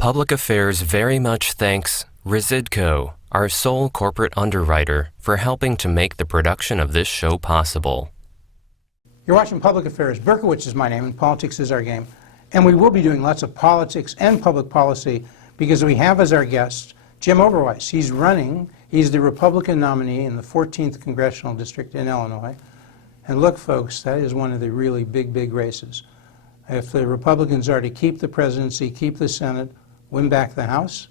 Public Affairs very much thanks Residco, our sole corporate underwriter, for helping to make the production of this show possible. You're watching Public Affairs. Berkowitz is my name, and politics is our game. And we will be doing lots of politics and public policy because we have as our guest Jim Oberweis. He's running. He's the Republican nominee in the 14th Congressional District in Illinois. And look, folks, that is one of the really big races. If the Republicans are to keep the presidency, keep the Senate, win back the House,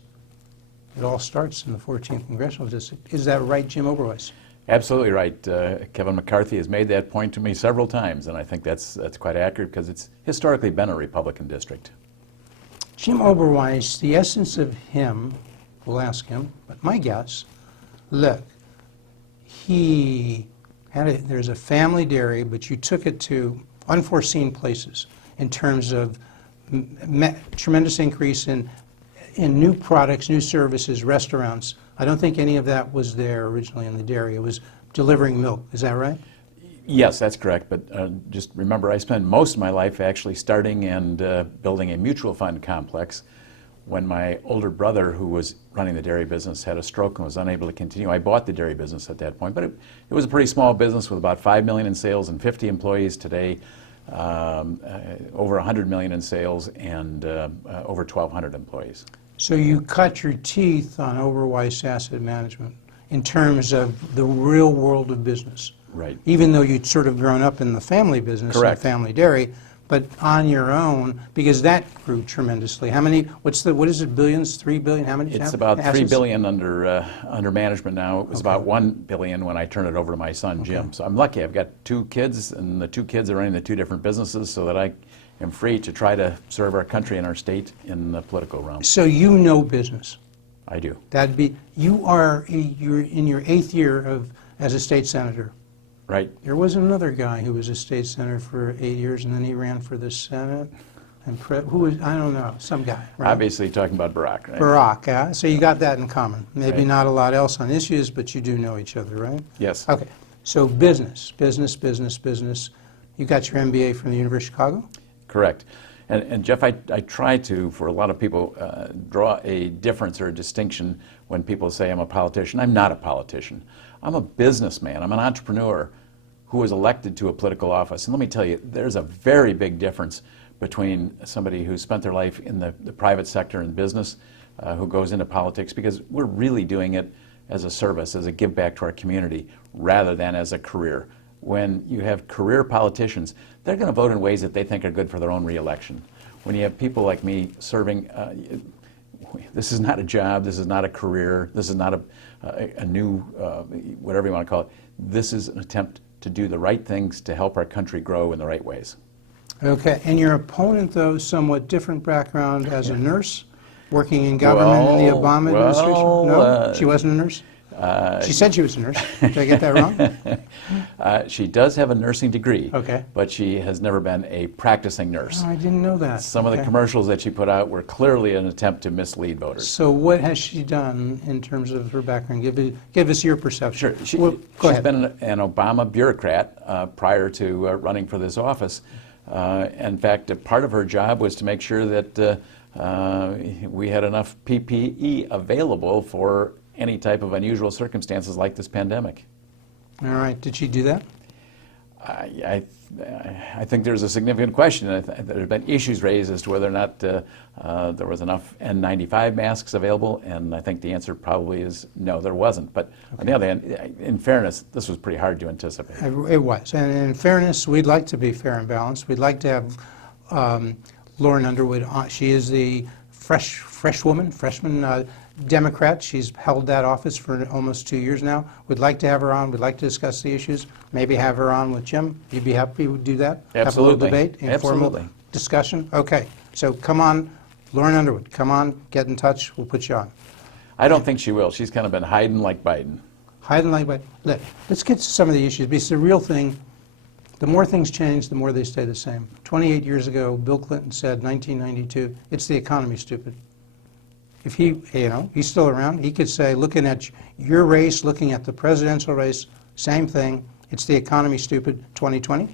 it all starts in the 14th Congressional District. Is that right, Jim Oberweis? Absolutely right. Kevin McCarthy has made that point to me several times, and I think that's quite accurate because it's historically been a Republican district. Jim Oberweis, the essence of him, we'll ask him, but my guess, look, there's a family dairy, but you took it to unforeseen places in terms of tremendous increase in new products, new services, restaurants. I don't think any of that was there originally in the dairy. It was delivering milk. Is that right? Yes, that's correct. But just remember, I spent most of my life actually starting and building a mutual fund complex. When my older brother, who was running the dairy business, had a stroke and was unable to continue, I bought the dairy business at that point. But it was a pretty small business with about $5 million in sales and 50 employees today, over $100 million in sales and over 1,200 employees. So you cut your teeth on Oberweis Asset Management in terms of the real world of business. Right. Even though you'd sort of grown up in the family business, correct, the family dairy, but on your own, because that grew tremendously. How many, what is it, billions, 3 billion, how many? It's about assets? $3 billion under management now. It was about $1 billion when I turned it over to my son, Jim. So I'm lucky. I've got 2 kids, and the 2 kids are running the 2 different businesses so that I am free to try to serve our country and our state in the political realm. So you know business. I do. That'd be, you're in your 8th year as a state senator. Right. There was another guy who was a state senator for 8 years, and then he ran for the Senate. And who was, I don't know, some guy. Right? Obviously talking about Barack, right? Barack, yeah. So you got that in common. Maybe right, not a lot else on issues, but you do know each other, right? Yes. Okay. So business. You got your MBA from the University of Chicago? Correct. And Jeff, I try to, for a lot of people, draw a difference or a distinction when people say I'm a politician. I'm not a politician. I'm a businessman. I'm an entrepreneur who was elected to a political office. And let me tell you, there's a very big difference between somebody who spent their life in the private sector and business who goes into politics, because we're really doing it as a service, as a give back to our community, rather than as a career. When you have career politicians, they're going to vote in ways that they think are good for their own reelection. When you have people like me serving, this is not a job, this is not a career, this is not a new, whatever you want to call it. This is an attempt to do the right things to help our country grow in the right ways. Okay, and your opponent, though, somewhat different background as a nurse, working in government in the Obama administration? No, she wasn't a nurse? She said she was a nurse. Did I get that wrong? She does have a nursing degree, okay, but she has never been a practicing nurse. Oh, I didn't know that. Some of the commercials that she put out were clearly an attempt to mislead voters. So what has she done in terms of her background? Give us your perception. Sure. She's ahead. been an Obama bureaucrat prior to running for this office. In fact, a part of her job was to make sure that we had enough PPE available for any type of unusual circumstances like this pandemic. All right. Did she do that? I think there's a significant question. There have been issues raised as to whether or not there was enough N95 masks available, and I think the answer probably is no, there wasn't. But on the other hand, in fairness, this was pretty hard to anticipate. It was. And in fairness, we'd like to be fair and balanced. We'd like to have Lauren Underwood on. She is the freshman Democrat. She's held that office for almost 2 years now. We'd like to have her on. We'd like to discuss the issues. Maybe have her on with Jim. You'd be happy to do that? Absolutely. Have a little debate, informal Absolutely. discussion? Okay. So come on, Lauren Underwood, come on, get in touch. We'll put you on. I don't think she will. She's kind of been hiding like Biden. Hiding like Biden. Let's get to some of the issues, because the real thing, the more things change, the more they stay the same. 28 years ago, Bill Clinton said, 1992, it's the economy, stupid. If he, he's still around, he could say, looking at your race, looking at the presidential race, same thing, it's the economy, stupid, 2020?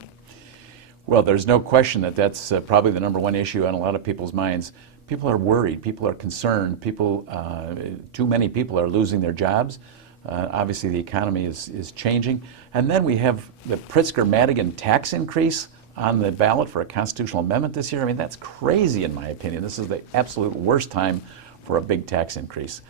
Well, there's no question that that's probably the #1 issue on a lot of people's minds. people are worried, people are concerned, too many people are losing their jobs. Obviously the economy is changing. And then we have the Pritzker-Madigan tax increase on the ballot for a constitutional amendment this year. I mean, that's crazy in my opinion. This is the absolute worst time for a big tax increase.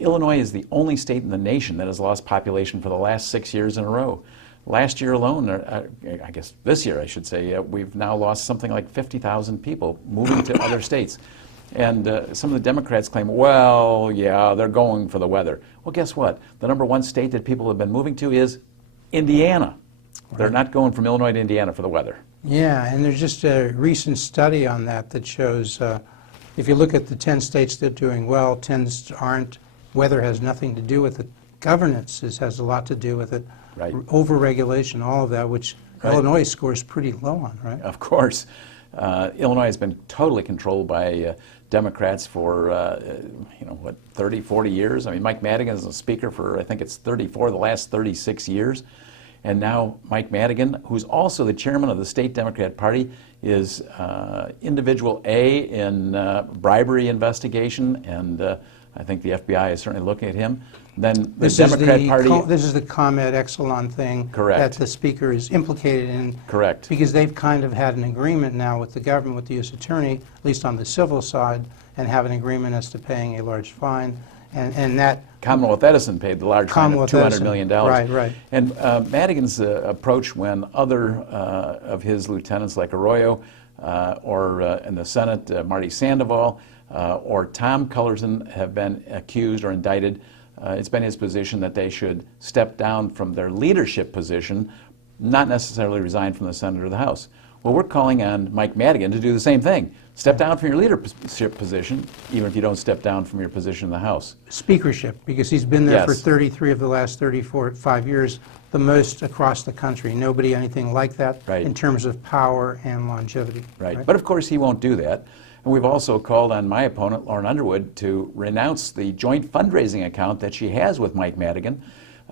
Illinois is the only state in the nation that has lost population for the last 6 years in a row. Last year alone, I guess this year I should say, we've now lost something like 50,000 people moving to other states. And some of the Democrats claim, well, yeah, they're going for the weather. Well, guess what? The #1 state that people have been moving to is Indiana. Right. They're not going from Illinois to Indiana for the weather. Yeah, and there's just a recent study on that shows if you look at the 10 states that are doing well, 10 aren't. Weather has nothing to do with it. Governance has a lot to do with it. Right. Overregulation, all of that, which right. Illinois scores pretty low on, right? Of course. Illinois has been totally controlled by Democrats for, 30, 40 years. I mean, Mike Madigan is a speaker for, I think it's 34, the last 36 years. And now Mike Madigan, who's also the chairman of the state Democrat Party, is individual A in bribery investigation, and I think the FBI is certainly looking at him. Then the Democrat Party... This is the ComEd Exelon thing. Correct. That the speaker is implicated in. Correct. Because they've kind of had an agreement now with the government, with the U.S. Attorney, at least on the civil side, and have an agreement as to paying a large fine. And that... Commonwealth Edison paid the large fine of $200 million. Right, right. And Madigan's approach when other of his lieutenants like Arroyo or in the Senate, Marty Sandoval, or Tom Cullerton have been accused or indicted, it's been his position that they should step down from their leadership position, not necessarily resign from the Senate or the House. Well, we're calling on Mike Madigan to do the same thing. Step down from your leadership position, even if you don't step down from your position in the House. Speakership, because he's been there yes. for 33 of the last 5 years, the most across the country. Nobody anything like that right. in terms of power and longevity. Right, but of course he won't do that. And we've also called on my opponent, Lauren Underwood, to renounce the joint fundraising account that she has with Mike Madigan.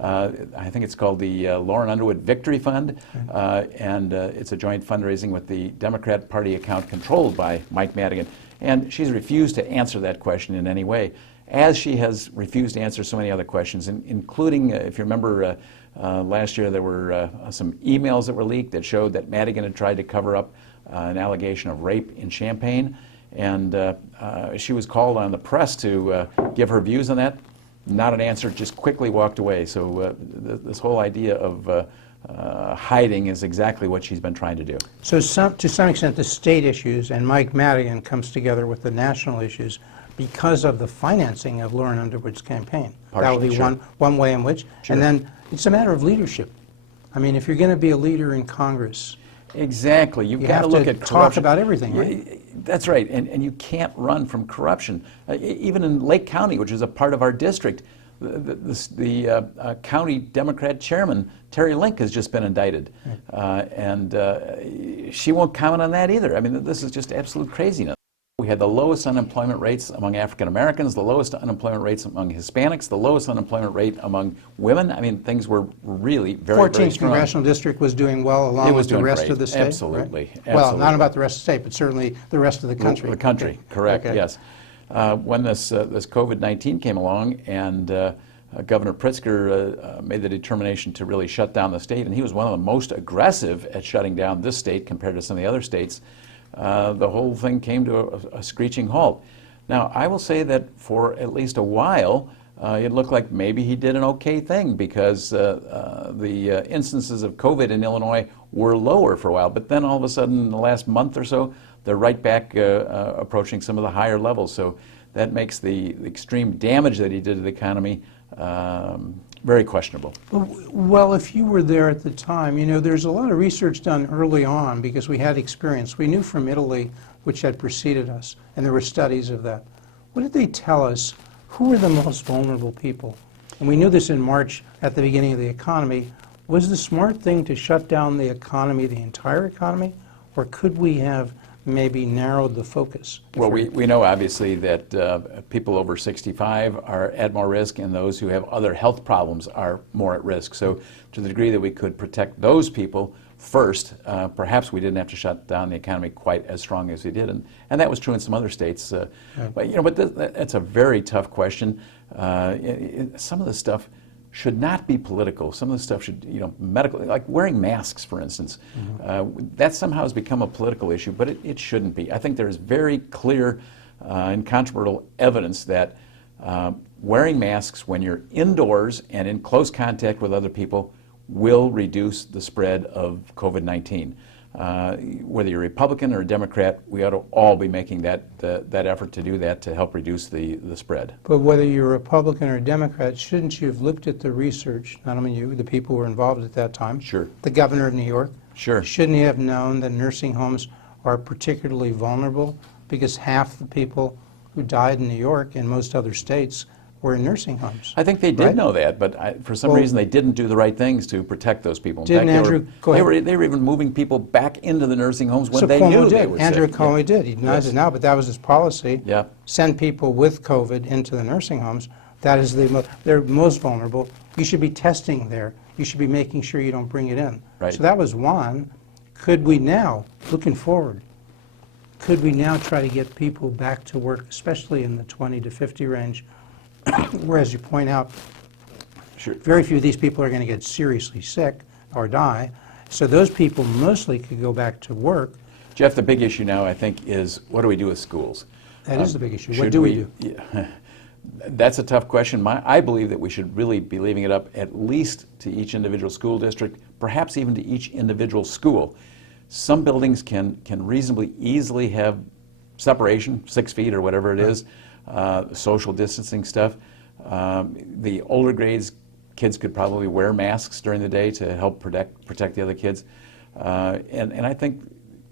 I think it's called the Lauren Underwood Victory Fund, and it's a joint fundraising with the Democrat Party account controlled by Mike Madigan. And she's refused to answer that question in any way, as she has refused to answer so many other questions, including, if you remember, last year there were some emails that were leaked that showed that Madigan had tried to cover up an allegation of rape in Champaign. And she was called on the press to give her views on that. Not an answer, just quickly walked away. So this whole idea of hiding is exactly what she's been trying to do. So to some extent the state issues and Mike Madigan comes together with the national issues because of the financing of Lauren Underwood's campaign. Partially, that would be sure. one way in which. Sure. And then it's a matter of leadership. I mean, if you're going to be a leader in Congress, exactly. You've got to look at corruption. Talk about everything, right? That's right, and you can't run from corruption. Even in Lake County, which is a part of our district, the county Democrat chairman, Terry Link, has just been indicted. And she won't comment on that either. I mean, this is just absolute craziness. We had the lowest unemployment rates among African Americans, the lowest unemployment rates among Hispanics, the lowest unemployment rate among women. I mean, things were really very 14th Congressional District was doing well along with the rest of the state? Absolutely. Right? Absolutely. Well, not about the rest of the state, but certainly the rest of the country. The country, okay. Correct, okay. Yes. When this COVID-19 came along and Governor Pritzker made the determination to really shut down the state, and he was one of the most aggressive at shutting down this state compared to some of the other states, the whole thing came to a screeching halt. Now, I will say that for at least a while, it looked like maybe he did an okay thing because the instances of COVID in Illinois were lower for a while. But then all of a sudden, in the last month or so, they're right back approaching some of the higher levels. So that makes the extreme damage that he did to the economy very questionable. Well, if you were there at the time, you know, there's a lot of research done early on because we had experience. We knew from Italy, which had preceded us, and there were studies of that. What did they tell us? Who were the most vulnerable people? And we knew this in March at the beginning of the economy. Was the smart thing to shut down the economy, the entire economy, or could we have maybe narrowed the focus? Well, we know obviously that people over 65 are at more risk, and those who have other health problems are more at risk. So to the degree that we could protect those people, first, perhaps we didn't have to shut down the economy quite as strong as we did, and that was true in some other states. But that's a very tough question. Some of the stuff should not be political. Some of the stuff should, medical, like wearing masks, for instance. That somehow has become a political issue, but it shouldn't be. I think there's very clear incontrovertible evidence that wearing masks when you're indoors and in close contact with other people will reduce the spread of COVID-19. Whether you're a Republican or a Democrat, we ought to all be making that effort to do that to help reduce the spread. But whether you're a Republican or a Democrat, shouldn't you have looked at the research, not only you, the people who were involved at that time? Sure. The governor of New York? Sure. Shouldn't he have known that nursing homes are particularly vulnerable because half the people who died in New York and most other states were in nursing homes? I think they did know that, but for some reason they didn't do the right things to protect those people. In didn't fact, Andrew, go ahead. They were even moving people back into the nursing homes when So they Cuomo knew did. they were Andrew sick. Cuomo did. He denies it now, but that was his policy. Yeah. Send people with COVID into the nursing homes. That is they're most vulnerable. You should be testing there. You should be making sure you don't bring it in. Right. So that was one. Could we now, looking forward, could we now try to get people back to work, especially in the 20 to 50 range, where, as you point out, Sure. very few of these people are going to get seriously sick or die. So those people mostly could go back to work. Jeff, the big issue now, I think, is what do we do with schools? That is the big issue. What Should do we do? Yeah, that's a tough question. I believe that we should really be leaving it up at least to each individual school district, perhaps even to each individual school. Some buildings can reasonably easily have separation, 6 feet or whatever it is, social distancing stuff. The older grades, kids could probably wear masks during the day to help protect the other kids. And I think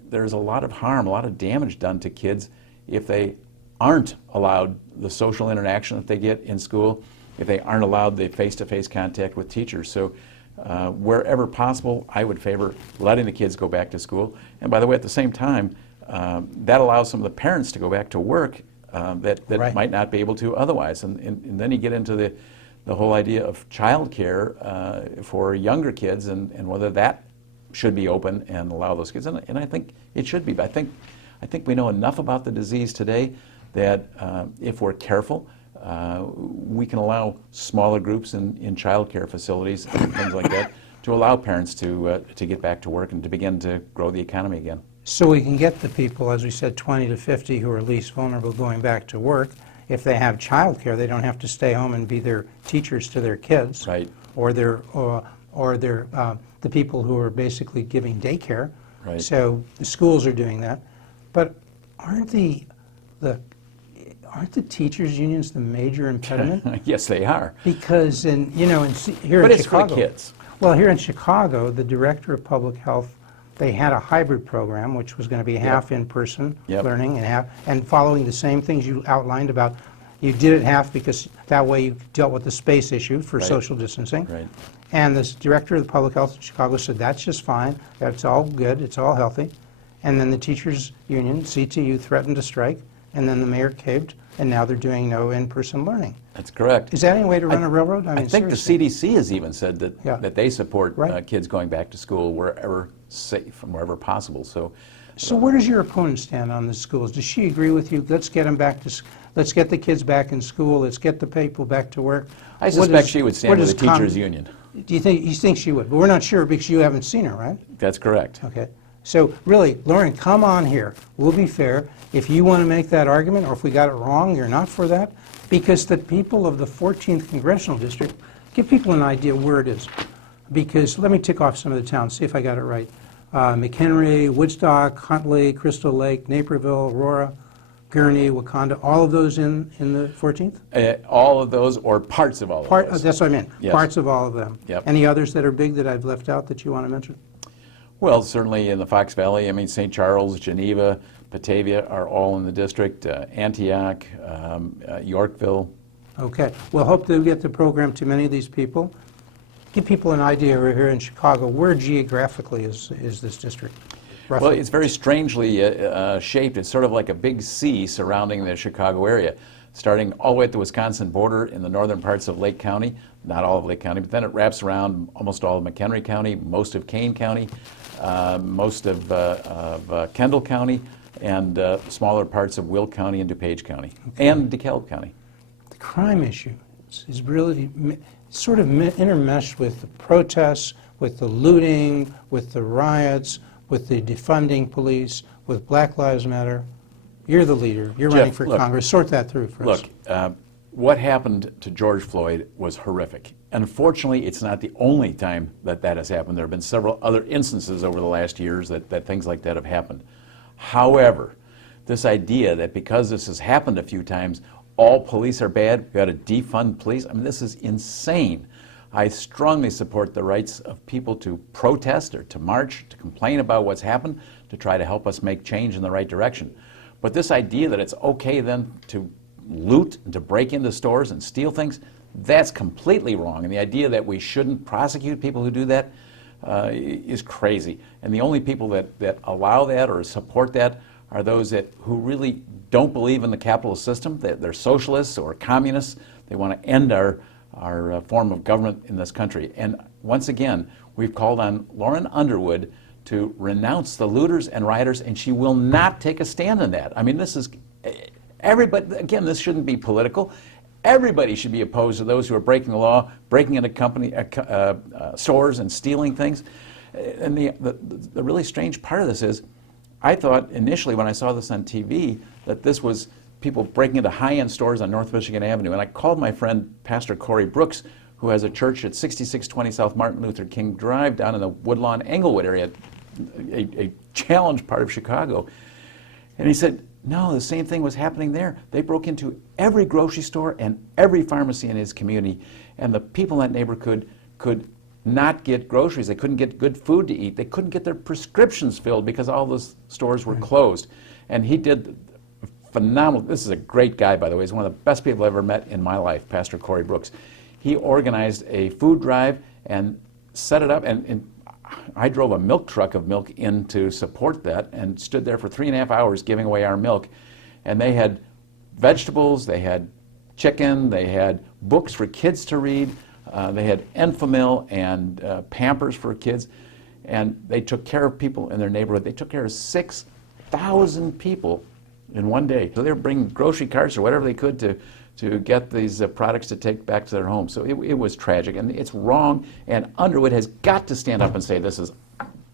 there's a lot of harm, a lot of damage done to kids if they aren't allowed the social interaction that they get in school, if they aren't allowed the face-to-face contact with teachers. So wherever possible, I would favor letting the kids go back to school. And by the way, at the same time, that allows some of the parents to go back to work that Right. might not be able to otherwise. And then you get into the whole idea of child care for younger kids and whether that should be open and allow those kids. And I think it should be. But I think we know enough about the disease today that if we're careful, we can allow smaller groups in child care facilities and things like that to allow parents to get back to work and to begin to grow the economy again. So we can get the people, as we said, 20 to 50 who are least vulnerable going back to work. If they have child care, they don't have to stay home and be their teachers to their kids. Right. Or they're the people who are basically giving daycare. Right. So the schools are doing that. But aren't the teachers' unions the major impediment? Yes, they are. Because here But in it's Chicago, for the kids. well, here in Chicago, the director of public health, they had a hybrid program, which was going to be half in-person Yep. learning and following the same things you outlined about. You did it half because that way you dealt with the space issue for Right. social distancing. Right. And this director of the public health in Chicago said that's just fine, that's all good, it's all healthy. And then the teachers union, CTU, threatened to strike, and then the mayor caved, and now they're doing no in-person learning. That's correct. Is that any way to run a railroad? I think seriously. the CDC has even said that Yeah. that they support Right. kids going back to school wherever safe and wherever possible. So where does your opponent stand on the schools? Does she agree with you? Let's get them back to. Let's get the kids back in school. Let's get the people back to work. I suspect she would stand with the teachers union. Do you think she would? But we're not sure because you haven't seen her, right? That's correct. Okay. So really, Lauren, come on here. We'll be fair. If you want to make that argument, or if we got it wrong, you're not for that, because the people of the 14th Congressional District, give people an idea where it is. Because let me tick off some of the towns, see if I got it right. McHenry, Woodstock, Huntley, Crystal Lake, Naperville, Aurora, Gurnee, Wakanda, all of those in the 14th? All of those or parts of all of those. That's what I meant. Yes. Parts of all of them. Yep. Any others that are big that I've left out that you want to mention? Well, certainly in the Fox Valley, I mean, St. Charles, Geneva, Batavia are all in the district, Antioch, Yorkville. Okay. We'll hope to get the program to many of these people. Give people an idea over here in Chicago, where geographically is this district? Roughly. Well, it's very strangely shaped. It's sort of like a big C surrounding the Chicago area. starting all the way at the Wisconsin border in the northern parts of Lake County, not all of Lake County, but then it wraps around almost all of McHenry County, most of Kane County, most of Kendall County, and smaller parts of Will County and DuPage County, and DeKalb County. The crime issue is really sort of intermeshed with the protests, with the looting, with the riots, with the defunding police, with Black Lives Matter. You're the leader. You're running for Congress. Sort that through for us. Look, what happened to George Floyd was horrific. Unfortunately, it's not the only time that that has happened. There have been several other instances over the last years that things like that have happened. However, this idea that because this has happened a few times, all police are bad, we got to defund police, I mean, this is insane. I strongly support the rights of people to protest or to march, to complain about what's happened, to try to help us make change in the right direction. But this idea that it's okay then to loot and to break into stores and steal things, that's completely wrong. And the idea that we shouldn't prosecute people who do that is crazy. And the only people that allow that or support that are those who really don't believe in the capitalist system. They're socialists or communists. They want to end our form of government in this country. And once again, we've called on Lauren Underwood to renounce the looters and rioters, and she will not take a stand on that. I mean, this is, everybody, again, this shouldn't be political. Everybody should be opposed to those who are breaking the law, breaking into stores and stealing things. And the really strange part of this is, I thought initially when I saw this on TV that this was people breaking into high-end stores on North Michigan Avenue. And I called my friend Pastor Corey Brooks, who has a church at 6620 South Martin Luther King Drive down in the Woodlawn Englewood area, a challenged part of Chicago. And he said, no, the same thing was happening there. They broke into every grocery store and every pharmacy in his community, and the people in that neighborhood could not get groceries. They couldn't get good food to eat. They couldn't get their prescriptions filled because all those stores were closed. And he did phenomenal. This is a great guy, by the way. He's one of the best people I've ever met in my life, Pastor Corey Brooks. He organized a food drive and set it up, and I drove a milk truck of milk in to support that and stood there for 3.5 hours giving away our milk. And they had vegetables, they had chicken, they had books for kids to read, they had Enfamil and Pampers for kids, and they took care of people in their neighborhood. They took care of 6,000 people in one day. So they were bringing grocery carts or whatever they could to get these products to take back to their homes. So it was tragic, and it's wrong, and Underwood has got to stand up and say this is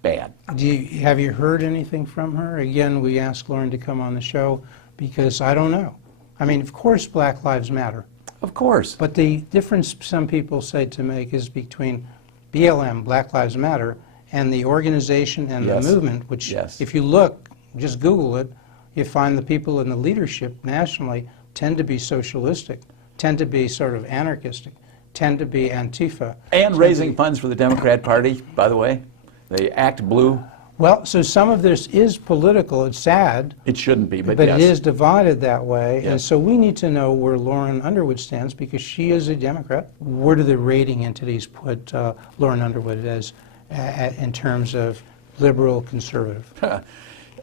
bad. Have you heard anything from her? Again, we asked Lauren to come on the show because I don't know. I mean, of course Black Lives Matter. Of course. But the difference some people say to make is between BLM, Black Lives Matter, and the organization and the movement, which if you look, just Google it, you find the people in the leadership nationally tend to be socialistic, tend to be sort of anarchistic, tend to be Antifa. And raising funds for the Democrat Party, by the way. They act blue. Well, so some of this is political. It's sad. It shouldn't be, but it is divided that way. Yes. And so we need to know where Lauren Underwood stands because she is a Democrat. Where do the rating entities put Lauren Underwood as in terms of liberal, conservative?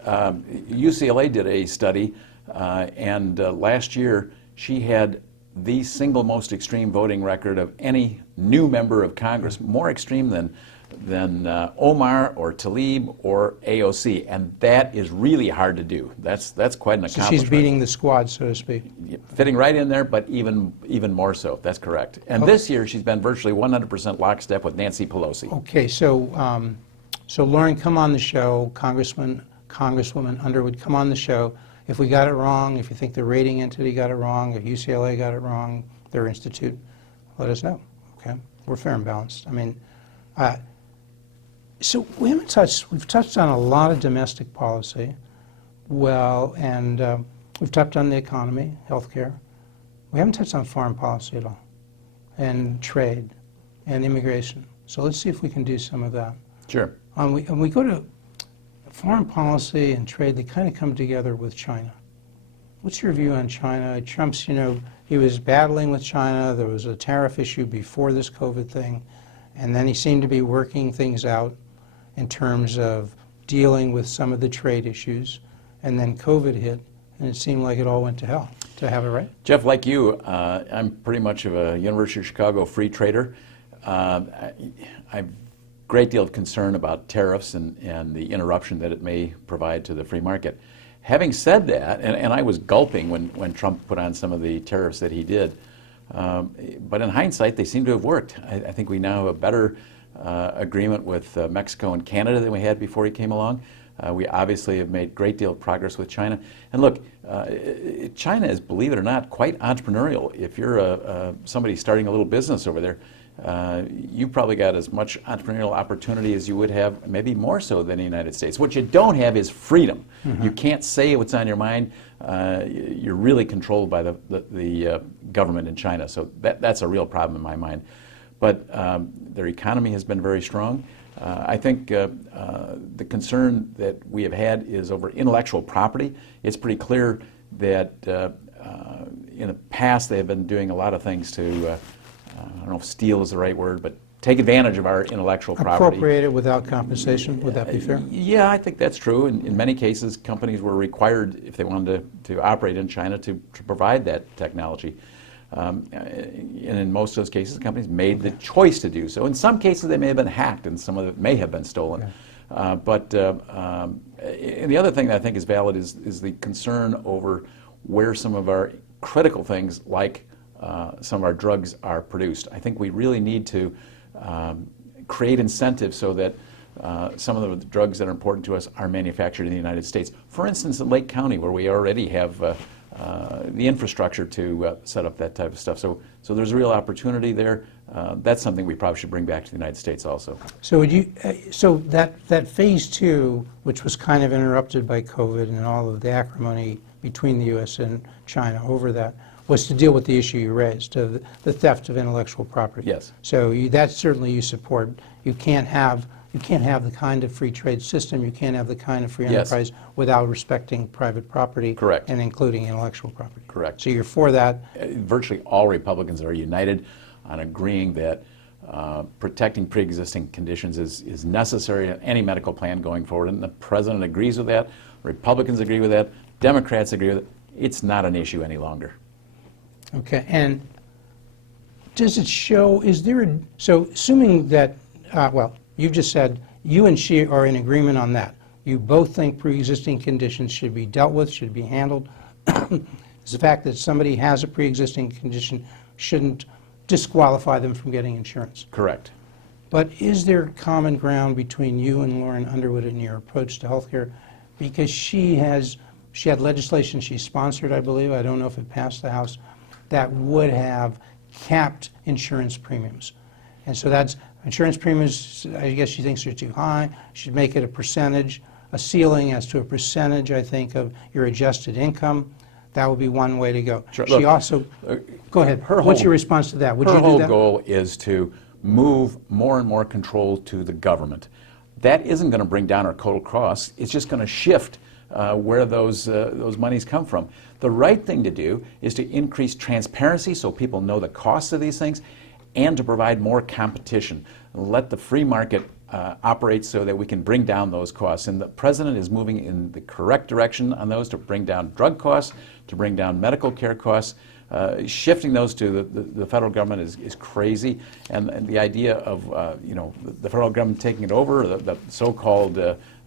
UCLA did a study, and last year she had the single most extreme voting record of any new member of Congress, more extreme than Omar or Tlaib or AOC, and that is really hard to do. That's quite an accomplishment. So she's beating the squad, so to speak. Fitting right in there, but even more so. That's correct. And this year she's been virtually 100% lockstep with Nancy Pelosi. Okay, so so Lauren, come on the show. Congresswoman Underwood, come on the show. If we got it wrong, if you think the rating entity got it wrong, if UCLA got it wrong, their institute, let us know. Okay, we're fair and balanced. I mean. So we've touched on a lot of domestic policy, and we've touched on the economy, healthcare. We haven't touched on foreign policy at all, and trade, and immigration. So let's see if we can do some of that. Sure. And we go to foreign policy and trade, they kind of come together with China. What's your view on China? Trump's, he was battling with China. There was a tariff issue before this COVID thing, and then he seemed to be working things out in terms of dealing with some of the trade issues, and then COVID hit, and it seemed like it all went to hell. Do I have it right? Jeff, like you, I'm pretty much of a University of Chicago free trader. I have a great deal of concern about tariffs and the interruption that it may provide to the free market. Having said that, and I was gulping when Trump put on some of the tariffs that he did, but in hindsight, they seem to have worked. I think we now have a better agreement with Mexico and Canada than we had before he came along. We obviously have made a great deal of progress with China. And look, China is, believe it or not, quite entrepreneurial. If you're somebody starting a little business over there, you probably got as much entrepreneurial opportunity as you would have, maybe more so than the United States. What you don't have is freedom. Mm-hmm. You can't say what's on your mind. You're really controlled by the government in China. So that's a real problem in my mind. But their economy has been very strong. I think the concern that we have had is over intellectual property. It's pretty clear that in the past they have been doing a lot of things to, I don't know if steal is the right word, but take advantage of our intellectual property. Appropriate it without compensation, would that be fair? Yeah, I think that's true. In many cases, companies were required, if they wanted to operate in China, to provide that technology. And in most of those cases, companies made the choice to do so. In some cases, they may have been hacked, and some of it may have been stolen. Okay. And the other thing that I think is valid is the concern over where some of our critical things, like some of our drugs, are produced. I think we really need to create incentives so that some of the drugs that are important to us are manufactured in the United States. For instance, in Lake County, where we already have the infrastructure to set up that type of stuff. So there's a real opportunity there. That's something we probably should bring back to the United States also. So would you? So that phase 2, which was kind of interrupted by COVID and all of the acrimony between the U.S. and China over that, was to deal with the issue you raised, of the theft of intellectual property. Yes. So that certainly you support. You can't have the kind of free trade system, you can't have the kind of free enterprise without respecting private property. Correct. And including intellectual property. Correct. So you're for that. Virtually all Republicans are united on agreeing that protecting pre-existing conditions is necessary in any medical plan going forward, and the President agrees with that, Republicans agree with that, Democrats agree with it. It's not an issue any longer. Okay, and does it show, so assuming that, well, you just said you and she are in agreement on that. You both think pre-existing conditions should be dealt with, should be handled. It's the fact that somebody has a pre-existing condition shouldn't disqualify them from getting insurance. Correct. But is there common ground between you and Lauren Underwood in your approach to healthcare? Because she had legislation she sponsored, I believe, I don't know if it passed the House, that would have capped insurance premiums. And so that's, insurance premiums, I guess she thinks are too high, should make it a percentage, a ceiling as to a percentage, I think, of your adjusted income. That would be one way to go. Sure. She Look, also, go ahead, what's your response to that? Would you do that? Her whole goal is to move more and more control to the government. That isn't going to bring down our total costs, it's just going to shift where those monies come from. The right thing to do is to increase transparency so people know the costs of these things, and to provide more competition. Let the free market operate so that we can bring down those costs. And the President is moving in the correct direction on those, to bring down drug costs, to bring down medical care costs. Shifting those to the federal government is crazy, and the idea of the federal government taking it over, the so-called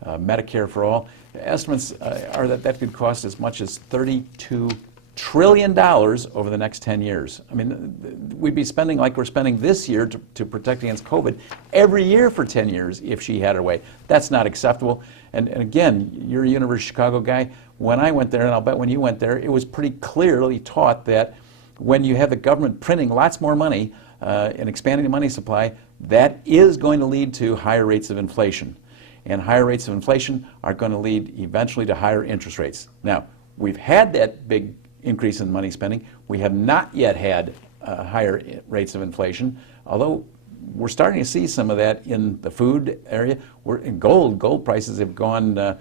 Medicare for all, estimates are that could cost as much as $32 trillion over the next 10 years. I mean, we'd be spending like we're spending this year to protect against COVID every year for 10 years if she had her way. That's not acceptable. And again, you're a University of Chicago guy. When I went there, and I'll bet when you went there, it was pretty clearly taught that when you have the government printing lots more money and expanding the money supply, that is going to lead to higher rates of inflation. And higher rates of inflation are going to lead eventually to higher interest rates. Now, we've had that big increase in money spending. We have not yet had higher rates of inflation, although we're starting to see some of that in the food area. In gold prices have gone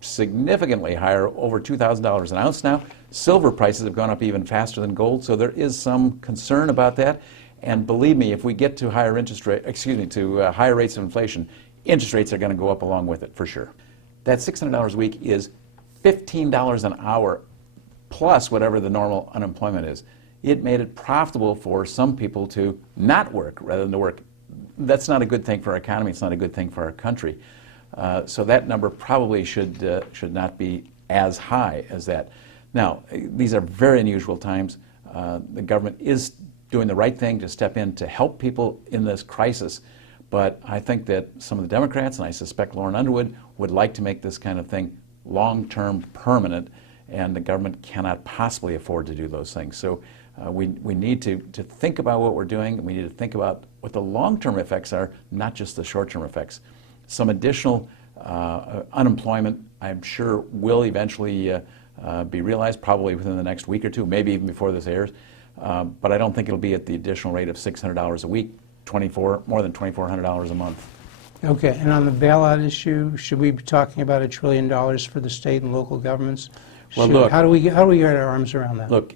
significantly higher, over $2,000 an ounce now. Silver prices have gone up even faster than gold, so there is some concern about that. And believe me, if we get to higher higher rates of inflation, interest rates are going to go up along with it for sure. That $600 a week is $15 an hour plus whatever the normal unemployment is. It made it profitable for some people to not work rather than to work. That's not a good thing for our economy. It's not a good thing for our country. So that number probably should not be as high as that. Now, these are very unusual times. The government is doing the right thing to step in to help people in this crisis. But I think that some of the Democrats, and I suspect Lauren Underwood, would like to make this kind of thing long-term permanent, and the government cannot possibly afford to do those things. So we need to think about what we're doing. We need to think about what the long-term effects are, not just the short-term effects. Some additional unemployment, I'm sure, will eventually be realized, probably within the next week or two, maybe even before this airs. But I don't think it'll be at the additional rate of $600 a week, more than $2,400 a month. Okay, and on the bailout issue, should we be talking about $1 trillion for the state and local governments? Well, look, how do we get our arms around that? Look,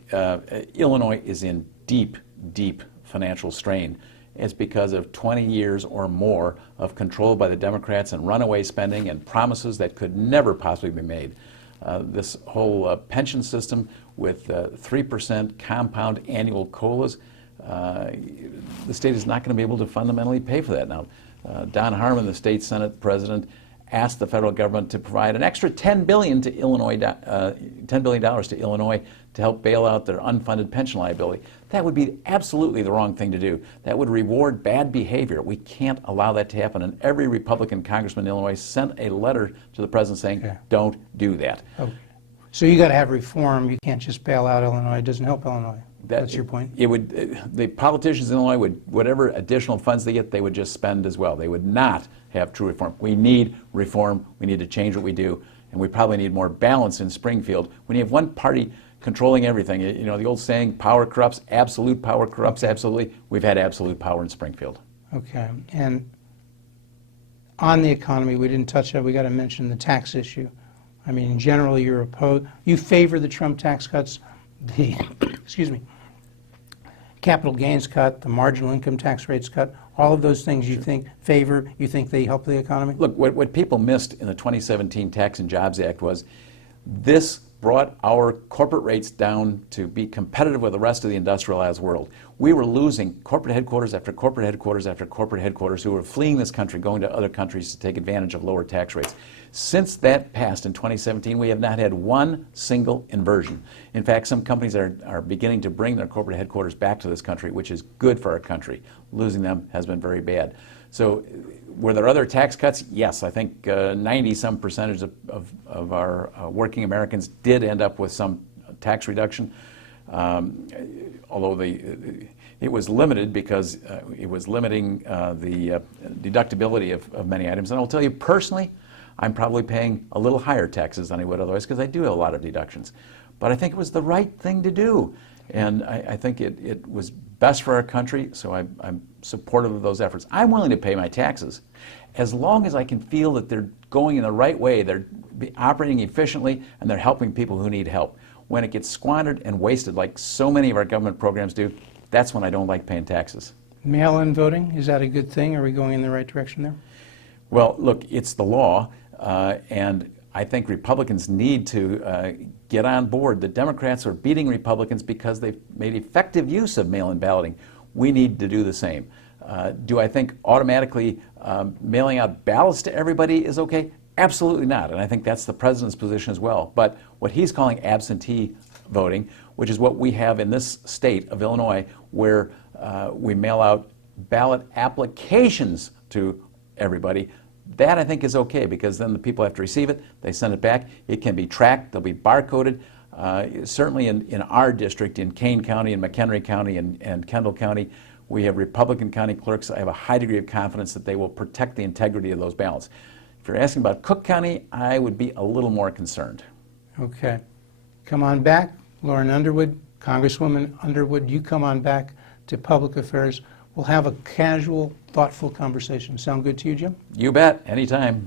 Illinois is in deep, deep financial strain. It's because of 20 years or more of control by the Democrats and runaway spending and promises that could never possibly be made. This whole pension system with 3% compound annual COLAs, the state is not going to be able to fundamentally pay for that. Now, Don Harmon, the state Senate president, asked the federal government to provide an extra $10 billion to Illinois, $10 billion to Illinois to help bail out their unfunded pension liability. That would be absolutely the wrong thing to do. That would reward bad behavior. We can't allow that to happen. And every Republican congressman in Illinois sent a letter to the president saying, don't do that. Okay. So you got to have reform. You can't just bail out Illinois. It doesn't help Illinois. That's your point? It would. The politicians in Illinois would, whatever additional funds they get, they would just spend as well. They would not have true reform. We need reform. We need to change what we do, and we probably need more balance in Springfield. When you have one party controlling everything, you know the old saying, "Power corrupts." Absolute power corrupts. Absolutely. We've had absolute power in Springfield. Okay. And on the economy, we didn't touch on. We got to mention the tax issue. I mean, generally, you're opposed. You favor the Trump tax cuts. The excuse me. Capital gains cut, the marginal income tax rates cut, all of those things you think favor, you think they help the economy? Look, what people missed in the 2017 Tax and Jobs Act was this brought our corporate rates down to be competitive with the rest of the industrialized world. We were losing corporate headquarters after corporate headquarters after corporate headquarters who were fleeing this country, going to other countries to take advantage of lower tax rates. Since that passed in 2017, we have not had one single inversion. In fact, some companies are beginning to bring their corporate headquarters back to this country, which is good for our country. Losing them has been very bad. So were there other tax cuts? Yes, I think 90-some percentage of our working Americans did end up with some tax reduction, although it was limited because it was limiting the deductibility of many items. And I'll tell you personally, I'm probably paying a little higher taxes than I would otherwise because I do have a lot of deductions. But I think it was the right thing to do. And I think it was best for our country, so I'm supportive of those efforts. I'm willing to pay my taxes as long as I can feel that they're going in the right way, they're operating efficiently, and they're helping people who need help. When it gets squandered and wasted like so many of our government programs do, that's when I don't like paying taxes. Mail-in voting, is that a good thing? Are we going in the right direction there? Well, look, it's the law, and I think Republicans need to get on board. The Democrats are beating Republicans because they've made effective use of mail-in balloting. We need to do the same. Do I think automatically mailing out ballots to everybody is okay? Absolutely not, and I think that's the president's position as well. But what he's calling absentee voting, which is what we have in this state of Illinois, where we mail out ballot applications to everybody, that I think is okay because then the people have to receive it, they send it back, it can be tracked, they'll be barcoded. Certainly in our district, in Kane County and McHenry County and Kendall County, we have Republican county clerks. I have a high degree of confidence that they will protect the integrity of those ballots. If you're asking about Cook County, I would be a little more concerned. Okay. Come on back, Lauren Underwood, Congresswoman Underwood, you come on back to Public Affairs. We'll have a casual, thoughtful conversation. Sound good to you, Jim? You bet, anytime.